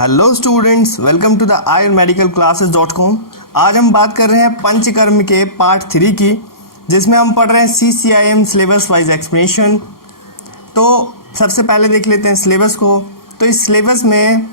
Hello students, welcome to the ayurmedicalclasses.com। आज हम बात कर रहे हैं पंचकर्म के पार्ट 3 की, जिसमें हम पढ़ रहे हैं CCIM सिलेबस वाइज एक्सप्लेनेशन। तो सबसे पहले देख लेते हैं सिलेबस को। तो इस सिलेबस में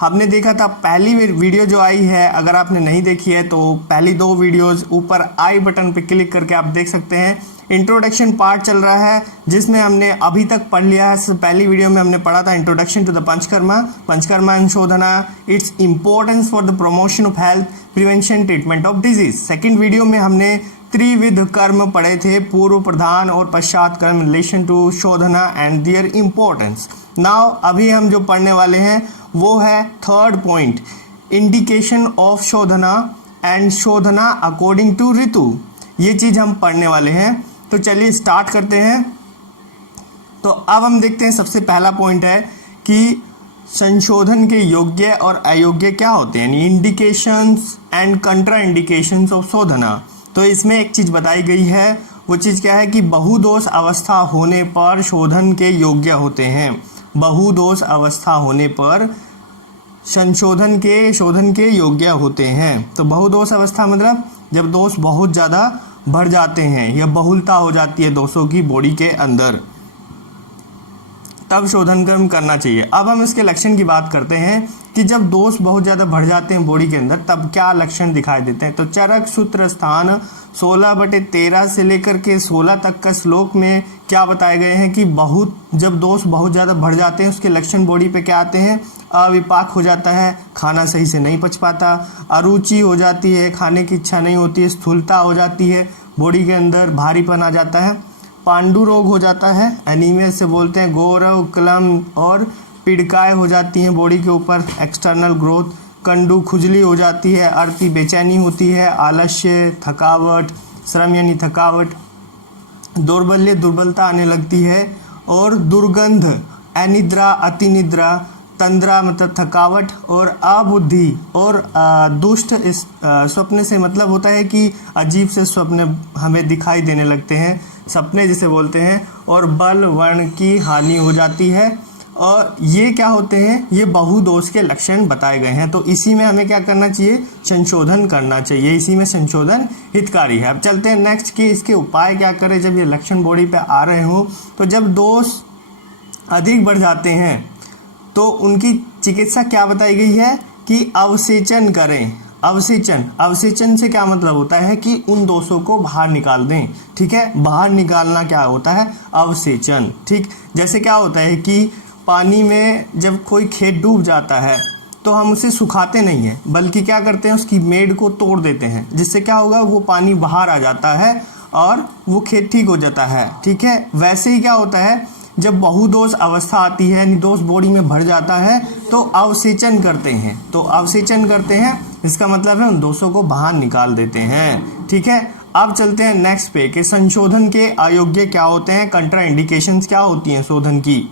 हमने देखा था, पहली वीडियो जो आई है, अगर आपने नहीं देखी है तो पहली 2 वीडियोस ऊपर आई बटन पे क्लिक करके आप देख सकते हैं। इंट्रोडक्शन पार्ट चल रहा है, जिसमें हमने अभी तक पढ़ लिया है। पहली वीडियो में हमने पढ़ा था introduction to the panchakarma and shodhana, its importance for the promotion of health, prevention, treatment of disease. Second video में हमने त्रिविध कर्म पढ़े थे, पूर्व, प्रधान और पश्चात कर्म, रिलेशन टू शोधना एंड देयर इंपॉर्टेंस। नाउ अभी हम जो पढ़ने वाले हैं वो है थर्ड पॉइंट, इंडिकेशन ऑफ शोधना एंड शोधना अकॉर्डिंग टू ऋतु। ये चीज हम पढ़ने वाले हैं। तो चलिए स्टार्ट करते हैं। तो अब हम देखते हैं, सबसे पहला पॉइंट है कि संशोधन के योग्य और अयोग्य क्या होते हैं, यानी indications and contraindications of शोधना। तो इसमें एक चीज बताई गई है, वो चीज क्या है कि बहुदोष अवस्था होने पर शोधन के योग्य होते हैं। बहुदोष अवस्था होने पर शोधन के योग्य होते हैं। तो बहुदोष अवस्था मतलब जब दोष बहुत ज़्यादा बढ़ जाते हैं या बहुलता हो जाती है दोषों की बॉडी के अंदर, तब शोधन कर्म करना चाहिए। अब हम इसके लक्षण की बात करते हैं कि जब दोष बहुत ज़्यादा बढ़ जाते हैं बॉडी के अंदर, तब क्या लक्षण दिखाई देते हैं। तो चरक सूत्र स्थान 16/13 से लेकर के 16 तक का श्लोक में क्या बताए गए हैं कि जब दोष बहुत ज़्यादा बढ़ जाते हैं, उसके लक्षण बॉडी पे क्या आते हैं। अविपाक हो जाता है, खाना सही से नहीं पच पाता, अरुचि हो जाती है, खाने की इच्छा नहीं होती है, स्थूलता हो जाती है, बॉडी के अंदर भारीपन आ जाता है, पांडु रोग हो जाता है, एनीमिया से बोलते हैं, गौरव क्लम और पीड़काएँ हो जाती हैं बॉडी के ऊपर, एक्सटर्नल ग्रोथ, कंडू खुजली हो जाती है, अर्थी बेचैनी होती है, आलस्य, थकावट, श्रम यानी थकावट, दुर्बलता आने लगती है, और दुर्गंध, अनिद्रा, अतिनिद्रा, तंद्रा मतलब थकावट, और अबुद्धि और दुष्ट। इस स्वप्न से मतलब होता है कि अजीब से स्वप्न हमें दिखाई देने लगते हैं, सपने जिसे बोलते हैं, और बल वर्ण की हानि हो जाती है। और ये क्या होते हैं, ये बहुदोष के लक्षण बताए गए हैं। तो इसी में हमें क्या करना चाहिए, संशोधन करना चाहिए। इसी में संशोधन हितकारी है। अब चलते हैं नेक्स्ट कि इसके उपाय क्या करें जब ये लक्षण बॉडी पे आ रहे हों। तो जब दोष अधिक बढ़ जाते हैं तो उनकी चिकित्सा क्या बताई गई है कि अवसेचन करें। अवसेचन से क्या मतलब होता है कि उन दोषों को बाहर निकाल दें। ठीक है, बाहर निकालना क्या होता है, अवसेचन। ठीक, जैसे क्या होता है कि पानी में जब कोई खेत डूब जाता है तो हम उसे सुखाते नहीं हैं, बल्कि क्या करते हैं, उसकी मेड़ को तोड़ देते हैं, जिससे क्या होगा, वो पानी बाहर आ जाता है और वो खेत ठीक हो जाता है। ठीक है, वैसे ही क्या होता है, जब बहुदोष अवस्था आती है, दोष बॉडी में भर जाता है, तो अवसेचन करते हैं। तो अवसेचन करते हैं, इसका मतलब है उन दोषों को बाहर निकाल देते हैं। ठीक है, अब चलते हैं नेक्स्ट पे कि संशोधन के अयोग्य क्या होते हैं, कंट्रा इंडिकेशंस क्या होती हैं शोधन की।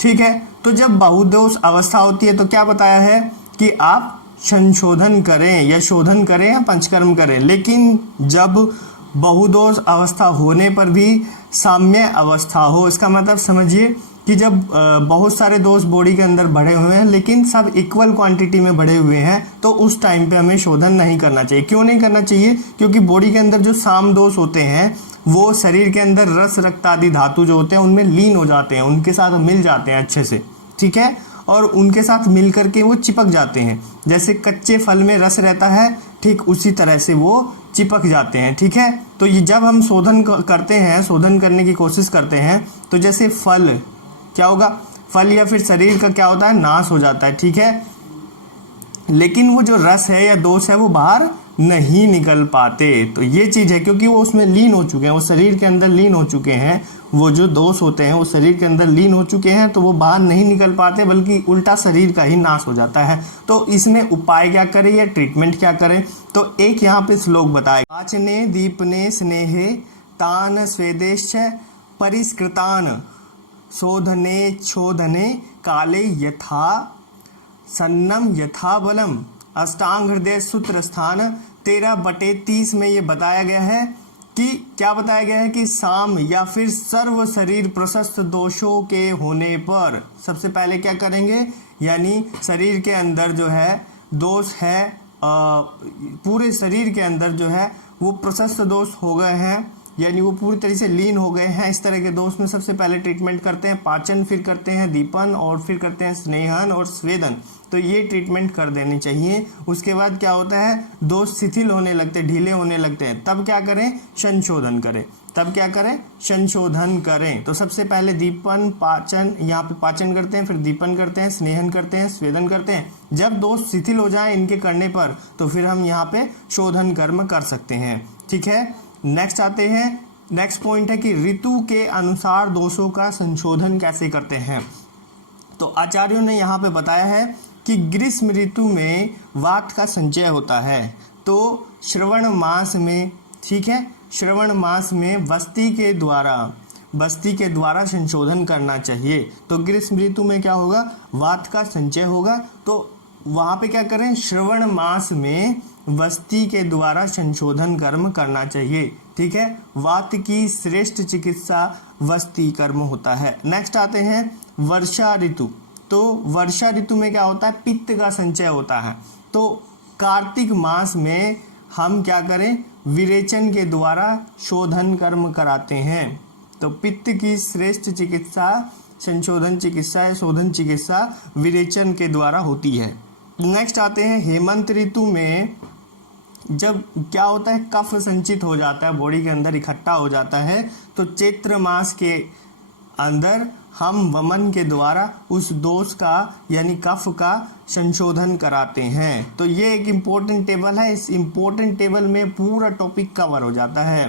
ठीक है, तो जब बहुदोष अवस्था होती है तो क्या बताया है कि आप संशोधन करें या शोधन करें या पंचकर्म करें। लेकिन जब बहुदोष अवस्था होने पर भी साम्य अवस्था हो, इसका मतलब समझिए कि जब बहुत सारे दोष बॉडी के अंदर बढ़े हुए हैं लेकिन सब इक्वल क्वांटिटी में बढ़े हुए हैं, तो उस टाइम पे हमें शोधन नहीं करना चाहिए। क्यों नहीं करना चाहिए, क्योंकि बॉडी के अंदर जो साम दोष होते हैं वो शरीर के अंदर रस, रक्त आदि धातु जो होते हैं उनमें लीन हो जाते हैं, उनके साथ मिल जाते हैं अच्छे से। ठीक है, और उनके साथ मिल करके वो चिपक जाते हैं। जैसे कच्चे फल में रस रहता है, ठीक उसी तरह से वो चिपक जाते हैं। ठीक है, तो ये जब हम शोधन करते हैं, शोधन करने की कोशिश करते हैं, तो जैसे फल क्या होगा, फल या फिर शरीर का क्या होता है, नाश हो जाता है। ठीक है, लेकिन वो जो रस है या दोष है वो बाहर नहीं निकल पाते। तो ये चीज है, क्योंकि वो उसमें लीन हो चुके हैं, वो शरीर के अंदर लीन हो चुके हैं, वो जो दोष होते हैं वो शरीर के अंदर लीन हो चुके हैं, तो वो बाहर नहीं निकल पाते, बल्कि उल्टा शरीर का ही नाश हो जाता है। तो इसमें उपाय क्या करें या ट्रीटमेंट क्या करें, तो एक यहाँ पे श्लोक बताए, आचने दीपने स्नेहे तान स्वेदेश परिष्कृतान शोधने छोधने काले यथा सन्नम यथा बलम। अष्टांग हृदय सूत्र स्थान 13/30 में ये बताया गया है कि क्या बताया गया है कि साम या फिर सर्व शरीर प्रशस्त दोषों के होने पर सबसे पहले क्या करेंगे यानी शरीर के अंदर जो है दोष है, पूरे शरीर के अंदर जो है वो प्रशस्त दोष हो गए हैं, यानी वो पूरी तरह से लीन हो गए हैं। इस तरह के दोष में सबसे पहले ट्रीटमेंट करते हैं पाचन, फिर करते हैं दीपन और फिर करते हैं स्नेहन और स्वेदन। तो ये ट्रीटमेंट कर देनी चाहिए। उसके बाद क्या होता है, दोष शिथिल होने लगते, ढीले होने लगते हैं, तब क्या करें, संशोधन करें। तब क्या करें, संशोधन करें। तो सबसे पहले दीपन, पाचन, यहाँ पे पाचन करते हैं, फिर दीपन करते हैं, स्नेहन करते हैं, स्वेदन करते हैं। जब दोष शिथिल हो जाए इनके करने पर तो फिर हम यहाँ पे शोधन कर्म कर सकते हैं। ठीक है, नेक्स्ट आते हैं। नेक्स्ट पॉइंट है कि ऋतु के अनुसार दोषों का संशोधन कैसे करते हैं। तो आचार्यों ने यहाँ पे बताया है कि ग्रीष्म ऋतु में वात का संचय होता है, तो श्रवण मास में, ठीक है, श्रवण मास में बस्ती के द्वारा संशोधन करना चाहिए। तो ग्रीष्म ऋतु में क्या होगा, वात का संचय होगा, तो वहाँ पे क्या करें, श्रवण मास में बस्ती के द्वारा संशोधन कर्म करना चाहिए। ठीक है, वात की श्रेष्ठ चिकित्सा वस्ती कर्म होता है। नेक्स्ट आते हैं वर्षा ऋतु। तो वर्षा ऋतु में क्या होता है, पित्त का संचय होता है। तो कार्तिक मास में हम क्या करें, विरेचन के द्वारा शोधन कर्म कराते हैं। तो पित्त की श्रेष्ठ चिकित्सा, संशोधन चिकित्सा या शोधन चिकित्सा विरेचन के द्वारा होती है। नेक्स्ट आते हैं हेमंत ऋतु में। जब क्या होता है, कफ संचित हो जाता है, बॉडी के अंदर इकट्ठा हो जाता है, तो चैत्र मास के अंदर हम वमन के द्वारा उस दोष का यानी कफ का संशोधन कराते हैं। तो ये एक इम्पोर्टेंट टेबल है, इस इम्पोर्टेंट टेबल में पूरा टॉपिक कवर हो जाता है।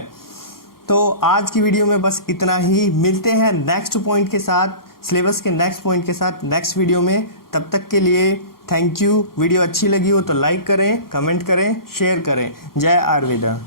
तो आज की वीडियो में बस इतना ही। मिलते हैं नेक्स्ट पॉइंट के साथ, सिलेबस के नेक्स्ट पॉइंट के साथ नेक्स्ट वीडियो में। तब तक के लिए थैंक यू। वीडियो अच्छी लगी हो तो लाइक करें, कमेंट करें, शेयर करें। जय आयुर्वेदा।